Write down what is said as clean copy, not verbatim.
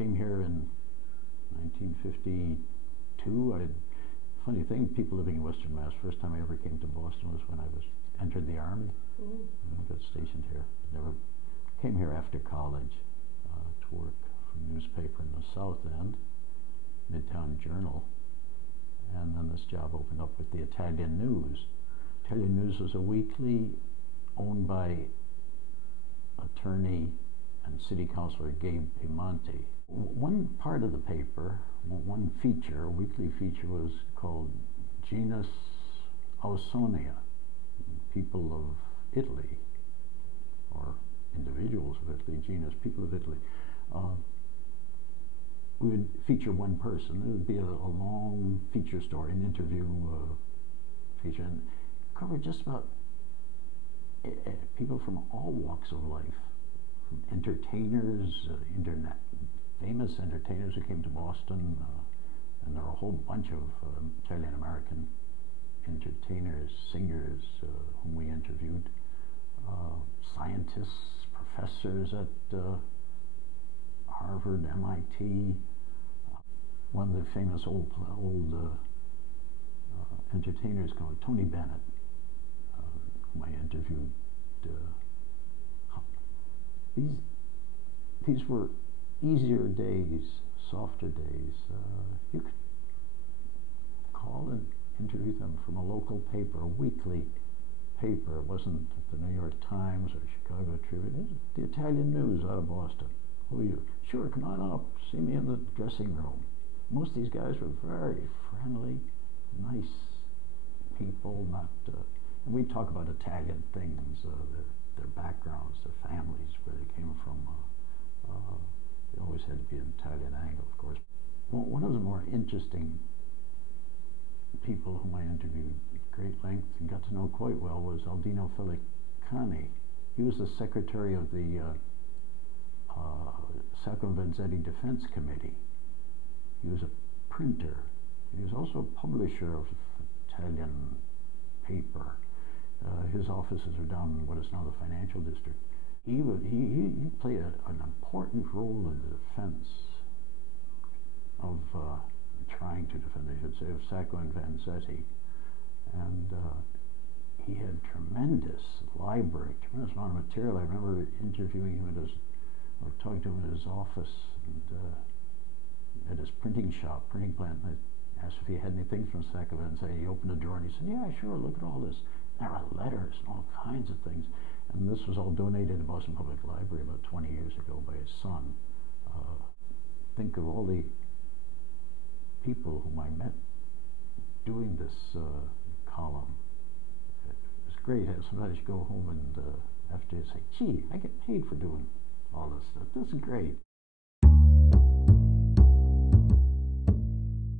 came here in 1952. Funny thing, people living in Western Mass, first time I ever came to Boston was when I entered the Army. I got stationed here. Never came here after college to work for a newspaper in the South End, Midtown Journal, and then this job opened up with the Italian News. Italian News was a weekly owned by attorney and city councilor Gabe Piemonte. One part of the paper, one feature, a weekly feature, was called Genus Ausonia, people of Italy, or individuals of Italy, genus, people of Italy. We would feature one person. It would be a long feature story, an interview feature, and cover just about people from all walks of life, from entertainers, famous entertainers who came to Boston, and there are a whole bunch of Italian-American entertainers, singers whom we interviewed, scientists, professors at Harvard, MIT. One of the famous old entertainers called Tony Bennett, whom I interviewed. These were easier days, softer days. You could call and interview them from a local paper, a weekly paper. It wasn't the New York Times or Chicago Tribune. It was the Italian News out of Boston. Who are you? Sure, come on up. See me in the dressing room. Most of these guys were very friendly, nice people. And we talk about Italian things, their backgrounds, their families, where they came from. They always had to be an Italian angle, of course. Well, one of the more interesting people whom I interviewed at great length and got to know quite well was Aldino Felicani. He was the secretary of the Sacco and Vencetti Defense Committee. He was a printer. He was also a publisher of Italian paper. His offices are down in what is now the financial district. He played an important role in the defense of trying to defend, I should say, of Sacco and Vencetti, and he had tremendous library, tremendous amount of material. I remember interviewing him or talking to him at his office and at his printing shop, printing plant. And I asked if he had anything from Sacco and Vencetti. He opened a drawer and he said, "Yeah, sure. Look at all this. There are letters and all kinds of things." And this was all donated to Boston Public Library about 20 years ago by his son. Think of all the people whom I met doing this column. It was great. Sometimes you go home and after you say, "Gee, I get paid for doing all this stuff. This is great."